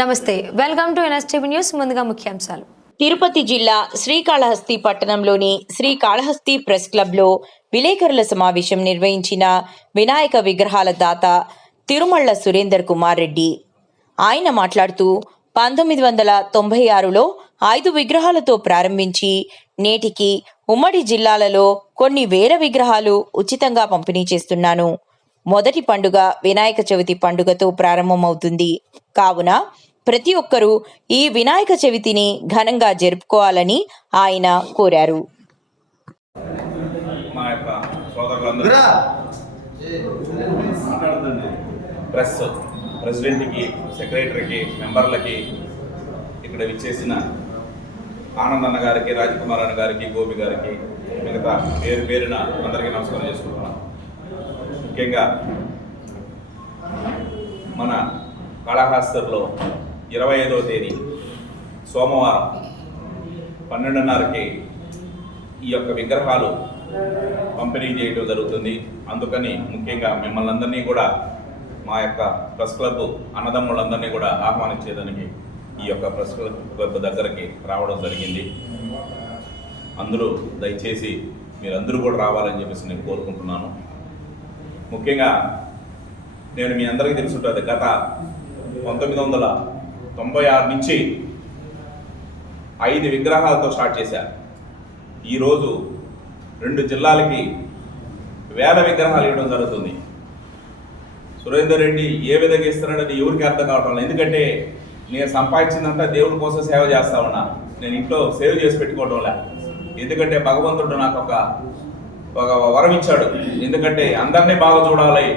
నమస్తే welcome to NSTV news ముందుగా ముఖ్యాంశాలు. తిరుపతి జిల్లా శ్రీకాళహస్తి పట్టణంలోని శ్రీకాళహస్తి ప్రెస్ క్లబ్లో విలేకరుల సమావేశం నిర్వహించిన వినాయక విగ్రహాల దాత తిరుమళ్ళ సురేందర్ కుమార్ రెడ్డి. ఆయన మాట్లాడుతూ పంతొమ్మిది వందల తొంభై ఆరులో ఐదు విగ్రహాలతో ప్రారంభించి నేటికి ఉమ్మడి జిల్లాలలో కొన్ని వేల విగ్రహాలు ఉచితంగా పంపిణీ చేస్తున్నాను. మొదటి పండుగ వినాయక చవితి పండుగతో ప్రారంభమవుతుంది. కావున ప్రతి ఒక్కరూ ఈ వినాయక చవితిని ఘనంగా జరుపుకోవాలని ఆయన కోరారు. మా యొక్క సోదరులందరూ ప్రెస్ ప్రెసిడెంట్కి సెక్రటరీకి మెంబర్లకి ఇక్కడ విచ్చేసిన ఆనందన్న గారికి రాజకుమార్ అన్న గారికి గోపి గారికి మిగతా పేరు పేరున అందరికీ నమస్కారం చేసుకుంటున్నాం. ముఖ్యంగా మన కళాహాస్టర్లో ఇరవై ఐదవ తేదీ సోమవారం పన్నెండున్నరకి ఈ యొక్క విగ్రహాలు పంపిణీ చేయడం జరుగుతుంది. అందుకని ముఖ్యంగా మిమ్మల్ని అందరినీ కూడా మా యొక్క ప్రెస్ క్లబ్ అన్నదమ్ములందరినీ కూడా ఆహ్వానించేదానికి ఈ యొక్క ప్రెస్ క్లబ్ దగ్గరికి రావడం జరిగింది. అందరూ దయచేసి మీరందరూ కూడా రావాలని చెప్పేసి నేను కోరుకుంటున్నాను. ముఖ్యంగా నేను మీ అందరికీ తెలుసుంటుంది గత పంతొమ్మిది వందల తొంభై ఆరు నుంచి ఐదు విగ్రహాలతో స్టార్ట్ చేశారు ఈరోజు రెండు జిల్లాలకి వేల విగ్రహాలు ఇవ్వడం జరుగుతుంది. సురేందర్ రెడ్డి ఏ విధంగా ఇస్తున్నాడని ఎవరికి అర్థం కావటం లేదు. ఎందుకంటే నేను సంపాదించిందంతా దేవుడి కోసం సేవ చేస్తా ఉన్నా. నేను ఇంట్లో సేవ్ చేసి పెట్టుకోవడం లే. ఎందుకంటే భగవంతుడు నాకు ఒక ఒక వరం ఇచ్చాడు. ఎందుకంటే అందరినీ బాగా చూడాలి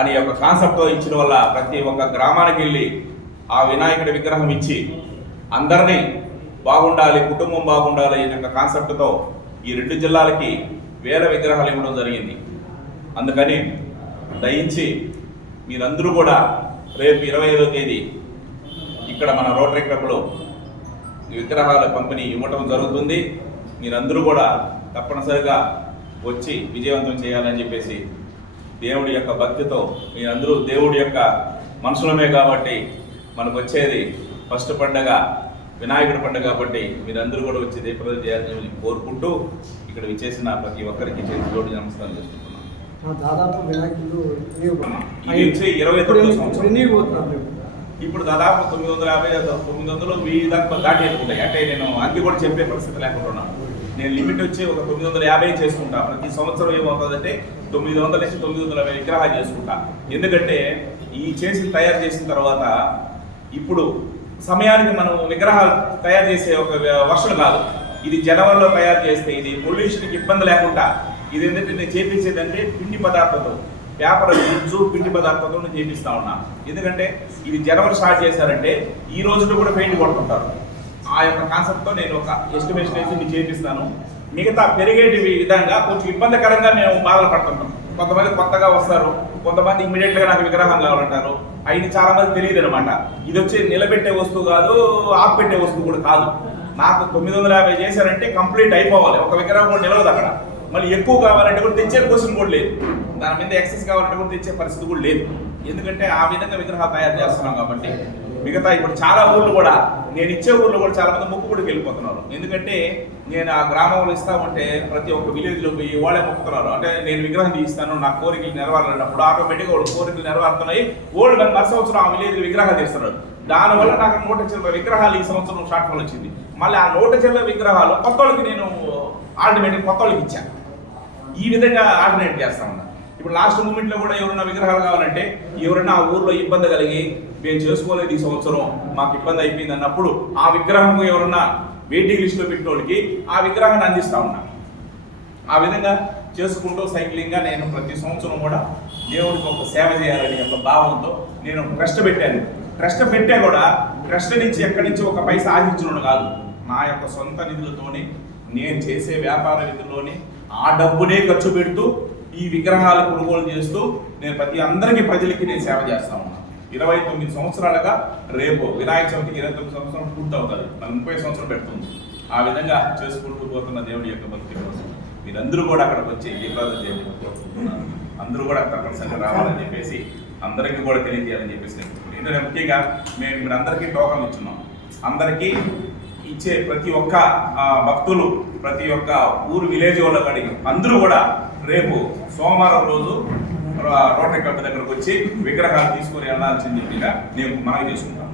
అని ఒక కాన్సెప్ట్తో ఇచ్చిన వల్ల ప్రతి ఒక్క గ్రామానికి వెళ్ళి ఆ వినాయకుడి విగ్రహం ఇచ్చి అందరినీ బాగుండాలి కుటుంబం బాగుండాలి అనే యొక్క కాన్సెప్ట్తో ఈ రెండు జిల్లాలకి వేల విగ్రహాలు ఇవ్వడం జరిగింది. అందుకని దయించి మీరందరూ కూడా రేపు ఇరవై ఐదో తేదీ ఇక్కడ మన రోటరీ క్లబ్లో ఈ విగ్రహాల పంపిణీ ఇవ్వటం జరుగుతుంది. మీరందరూ కూడా తప్పనిసరిగా వచ్చి విజయవంతం చేయాలని చెప్పేసి దేవుడి యొక్క భక్తితో మీరందరూ దేవుడి యొక్క మనుషులమే కాబట్టి మనకు వచ్చేది ఫస్ట్ పండగ వినాయకుడి పండుగ కాబట్టి మీరందరూ కూడా వచ్చి దీపదాలు చేయాలని కోరుకుంటూ ఇక్కడ విచ్చేసిన ప్రతి ఒక్కరికి జోడి నమస్కారం చేసుకుంటున్నాను దాదాపు ఇరవై? ఇప్పుడు దాదాపు తొమ్మిది వందల యాభై తొమ్మిది వందలు వెయ్యి దాకా దాటి అనుకుంటాయి అంటే నేను అంకి కూడా చెప్పే పరిస్థితి లేకుండా నేను లిమిట్ వచ్చి ఒక తొమ్మిది వందల యాభై చేసుకుంటా. ప్రతి సంవత్సరం ఏమవుతుందంటే తొమ్మిది వందల నుంచి తొమ్మిది వందల యాభై విగ్రహాలు చేసుకుంటా. ఎందుకంటే ఈ చేసి తయారు చేసిన తర్వాత ఇప్పుడు సమయానికి మనం విగ్రహాలు తయారు చేసే ఒక వర్షం కాదు. ఇది జనవరిలో తయారు చేస్తే ఇది పొల్యూషన్కి ఇబ్బంది లేకుండా ఇది ఏంటంటే నేను చేపించేదంటే పిండి పదార్థంతో పేపర్ గుజ్జు పిండి పదార్థంతో నేను చేపిస్తా ఉన్నా. ఎందుకంటే ఇది జనవరి స్టార్ట్ చేశారంటే ఈ రోజున కూడా పెయింట్ కొడుతుంటారు. ఆ యొక్క కాన్సెప్ట్తో నేను ఒక ఎస్టిమేషన్ వేసి మీకు చేపిస్తాను. మిగతా పెరిగేటి విధంగా కొంచెం ఇబ్బందికరంగా మేము బాధలు పడుతుంటాం. కొంతమంది కొత్తగా వస్తారు కొంతమంది ఇమీడియట్గా నాకు విగ్రహం కావాలంటారు. అవి చాలా మంది తెలియదు అనమాట ఇది వచ్చి నిలబెట్టే వస్తువు కాదు ఆపెట్టే వస్తువు కూడా కాదు. నాకు తొమ్మిది వందల యాభై చేశారంటే కంప్లీట్ అయిపోవాలి. ఒక విగ్రహం కూడా నిలవదు అక్కడ. మళ్ళీ ఎక్కువ కావాలంటే కూడా తెచ్చే క్వశ్చన్ కూడా లేదు. దాని మీద ఎక్సెస్ కావాలంటే కూడా తెచ్చే పరిస్థితి కూడా లేదు. ఎందుకంటే ఆ విధంగా విగ్రహాలు తయారు చేస్తున్నాం కాబట్టి. మిగతా ఇప్పుడు చాలా ఊళ్ళు కూడా నేను ఇచ్చే ఊళ్ళో కూడా చాలా మంది మొక్కుబడికి వెళ్ళిపోతున్నారు. ఎందుకంటే నేను ఆ గ్రామంలో ఇస్తామంటే ప్రతి ఒక్క విలేజ్లో పోయి వాళ్ళే మొక్కుతున్నారు. అంటే నేను విగ్రహం తీస్తాను నా కోరికలు నెరవేరాలన్నప్పుడు ఆటోమేటిక్గా వాళ్ళు కోరికలు నెరవేరుతున్నాయి. ఓల్డ్ కానీ మరు సంవత్సరం ఆ విలేజ్ విగ్రహాలు తీస్తున్నారు దానివల్ల నాకు నూట చిల్లర విగ్రహాలు ఈ సంవత్సరం షార్ట్ ఫాల్ వచ్చింది. మళ్ళీ ఆ నూట చిల్లర విగ్రహాలు కొత్త వాళ్ళకి నేను ఆల్టర్నేటివ్ కొత్త వాళ్ళకి ఇచ్చాను ఈ విధంగా ఆల్టర్నేట్ చేస్తా ఉన్నాను ఇప్పుడు లాస్ట్ మూమెంట్లో కూడా ఎవరైనా విగ్రహాలు కావాలంటే ఎవరైనా ఆ ఊర్లో ఇబ్బంది కలిగి మేము చేసుకోలేదు ఈ సంవత్సరం మాకు ఇబ్బంది అయిపోయింది అన్నప్పుడు ఆ విగ్రహం ఎవరన్నా వెయిటింగ్ లిస్ట్లో పెట్టిన వాళ్ళకి ఆ విగ్రహాన్ని అందిస్తా ఉన్నా ఆ విధంగా చేసుకుంటూ సైక్లింగ్గా నేను ప్రతి సంవత్సరం కూడా దేవుడికి ఒక సేవ చేయాలని ఒక భావంతో నేను ట్రస్ట్ పెట్టాను ట్రస్ట్ పెట్టే కూడా ట్రస్ట్ నుంచి ఎక్కడి నుంచి ఒక పైసా ఆశించిన కాదు. నా యొక్క సొంత నిధులతోని నేను చేసే వ్యాపార విధుల్లోనే ఆ డబ్బునే ఖర్చు పెడుతూ ఈ విగ్రహాలు కొనుగోలు చేస్తూ నేను ప్రతి అందరికీ ప్రజలకి నేను సేవ చేస్తా ఉన్నాను ఇరవై తొమ్మిది సంవత్సరాలుగా రేపు వినాయక చవితికి ఇరవై తొమ్మిది సంవత్సరాలు పూర్తి అవుతుంది మన ముప్పై సంవత్సరం పెడుతుంది. ఆ విధంగా చేసుకుంటూ పోతున్న దేవుడి యొక్క భక్తి కోసం మీరందరూ కూడా అక్కడికి వచ్చి దీపావళి చేయడం కోరుకుంటున్నాను. అందరూ కూడా తప్పనిసరిగా రావాలని చెప్పేసి అందరికీ కూడా తెలియజేయాలని చెప్పేసి నేను ఎందుకంటే ముఖ్యంగా మేము ఇప్పుడు అందరికీ టోకన్ ఇచ్చున్నాం. అందరికీ ఇచ్చే ప్రతి ఒక్క భక్తులు ప్రతి ఒక్క ఊరు విలేజ్ వాళ్ళ కాడికి అందరూ కూడా రేపు సోమవారం రోజు ఆ, రోటరీ క్లబ్ దగ్గరకు వచ్చి విగ్రహాలు తీసుకొని వెళ్ళాల్సింది నేను మనవి చేసుకుంటాను.